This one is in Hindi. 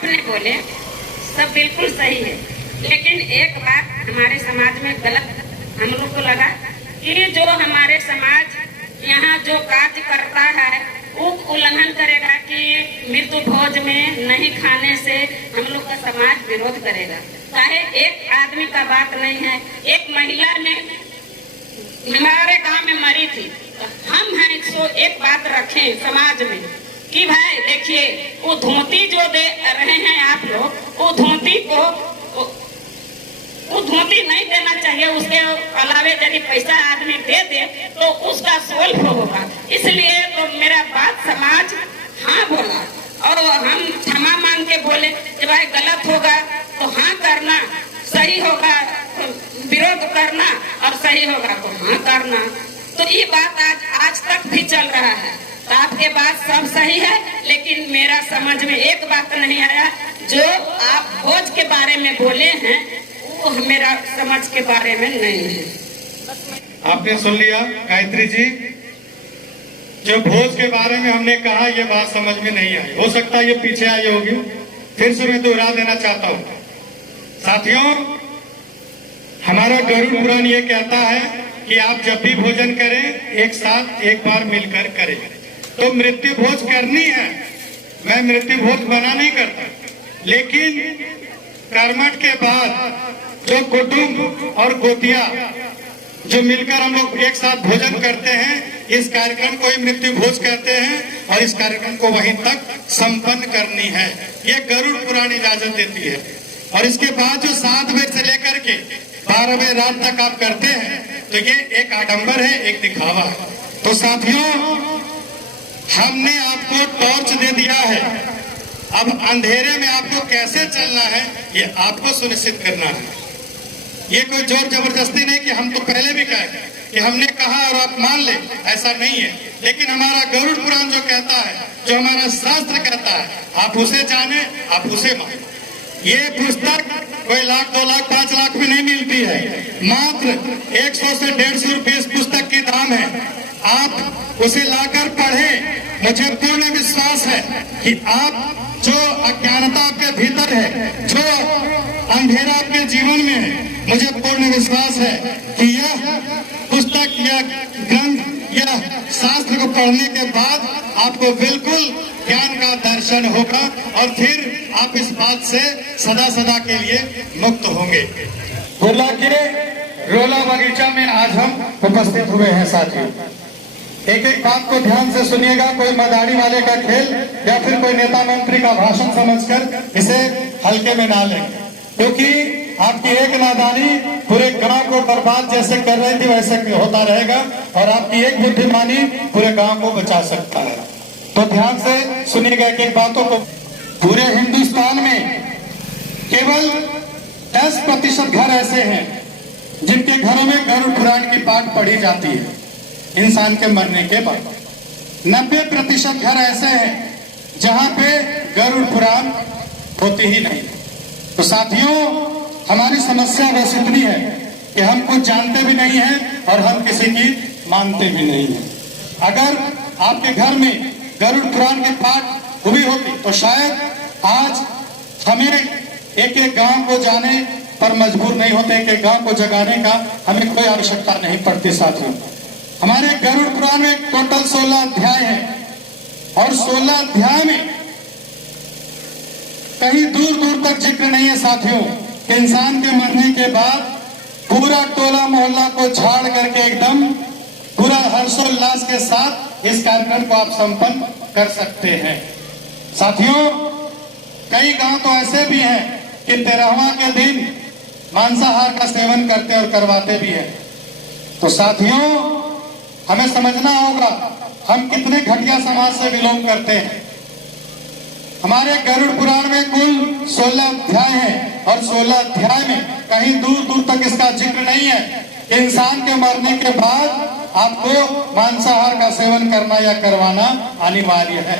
आपने बोले सब बिल्कुल सही है, लेकिन एक बात हमारे समाज में गलत हम लोग को लगा कि जो हमारे समाज यहाँ जो कार्य करता है वो उल्लंघन करेगा कि मृत्यु भोज में नहीं खाने से हम लोग का समाज विरोध करेगा। चाहे एक आदमी का बात नहीं है, एक महिला ने हमारे गांव में मरी थी, तो हम हैं सो एक बात रखें समाज में कि भाई देखिए वो धोती जो दे रहे हैं आप लोग, वो धोती को वो धोती नहीं देना चाहिए। उसके अलावे यदि पैसा आदमी दे दे तो उसका सोल्व होगा। इसलिए तो मेरा बात समाज हाँ बोला और हम क्षमा मांग के बोले कि भाई गलत होगा तो हाँ करना, सही होगा तो विरोध करना और सही होगा तो हाँ करना। तो ये बात आज तक भी चल रहा है। तो आपके बात सब सही है, लेकिन मेरा समझ में एक बात नहीं आया, जो आप भोज के बारे में बोले हैं वो मेरा समझ के बारे में नहीं है। आपने सुन लिया गायत्री जी, जो भोज के बारे में हमने कहा ये बात समझ में नहीं आई, हो सकता है ये पीछे आई होगी, फिर से मैं दोहरा देना चाहता हूँ। साथियों, हमारा गरुड़ पुराण ये कहता है कि आप जब भी भोजन करें एक साथ एक बार मिलकर करें। तो मृत्यु भोज करनी है, मैं मृत्यु भोज मना नहीं करता, लेकिन कर्मठ के बाद जो कुटुंब और गोतिया जो मिलकर हम लोग एक साथ भोजन करते हैं, इस कार्यक्रम को ही मृत्यु भोज कहते हैं और इस कार्यक्रम को वहीं तक संपन्न करनी है, ये गरुड़ पुराण इजाजत देती है। और इसके बाद जो 7 बजे से लेकर के 12 बजे रात तक आप करते हैं तो ये एक आडंबर है, एक दिखावा है। तो साथियों, हमने आपको टॉर्च दे दिया है, अब अंधेरे में आपको कैसे चलना है ये आपको सुनिश्चित करना है। ये कोई जोर जबरदस्ती नहीं कि हम तो पहले भी कहे कि हमने कहा और आप मान ले, ऐसा नहीं है। लेकिन हमारा गरुड़ पुराण जो कहता है, जो हमारा शास्त्र कहता है, आप उसे जाने, आप उसे माने। ये पुस्तक कोई लाख 2 लाख 5 लाख में नहीं मिलती है, मात्र 100 से 150 रुपये इस पुस्तक की दाम है। आप उसे लाकर पढ़ें, मुझे पूर्ण विश्वास है कि आप जो अज्ञानता आपके भीतर है, जो अंधेरा आपके जीवन में है, मुझे पूर्ण विश्वास है कि यह पुस्तक या ग्रंथ या शास्त्र को पढ़ने के बाद आपको बिल्कुल ज्ञान का दर्शन होगा और फिर आप इस बात से सदा सदा के लिए मुक्त होंगे। बुर्ला के रोला बगीचा में आज हम उपस्थित हुए हैं। साथियों, एक एक बात को ध्यान से सुनिएगा, कोई मदारी वाले का खेल या फिर कोई नेता मंत्री का भाषण समझकर इसे हल्के में ना लें, क्योंकि आपकी एक नादानी पूरे गांव को बर्बाद जैसे कर रही थी वैसे होता रहेगा और आपकी एक बुद्धिमानी पूरे गांव को बचा सकता है। तो ध्यान से सुनिएगा एक बातों को। पूरे हिंदुस्तान में केवल 10% घर ऐसे हैं जिनके घरों में गरुड़ पुराण की पाठ पढ़ी जाती है इंसान के मरने के बाद। 90% घर ऐसे हैं जहां पे गरुड़ पुराण होती ही नहीं। तो साथियों, हमारी समस्या बस इतनी है कि हम कुछ जानते भी नहीं हैं और हम किसी की मानते भी नहीं हैं। अगर आपके घर में गरुड़ पुराण के पाठ हुई होती तो शायद आज हमें एक एक गांव को जाने पर मजबूर नहीं होते, एक गांव को जगाने का हमें कोई आवश्यकता नहीं पड़ती। साथियों, हमारे गरुड़ पुराण में टोटल 16 अध्याय हैं और 16 अध्याय में कहीं दूर दूर तक जिक्र नहीं है साथियों कि इंसान के मरने के बाद पूरा टोला मोहल्ला को झाड़ करके एकदम पूरा हर्षोल्लास के साथ इस कार्यक्रम को आप संपन्न कर सकते हैं। साथियों, कई गांव तो ऐसे भी हैं कि 13वां के दिन मांसाहार का सेवन करते और करवाते भी हैं। तो साथियों, हमें समझना होगा हम कितने घटिया समाज से बिलोंग करते हैं। हमारे गरुड़ पुराण में कुल 16 अध्याय हैं और 16 अध्याय में कहीं दूर दूर तक इसका जिक्र नहीं है। इंसान के मरने के बाद आपको मांसाहार का सेवन करना या करवाना अनिवार्य है।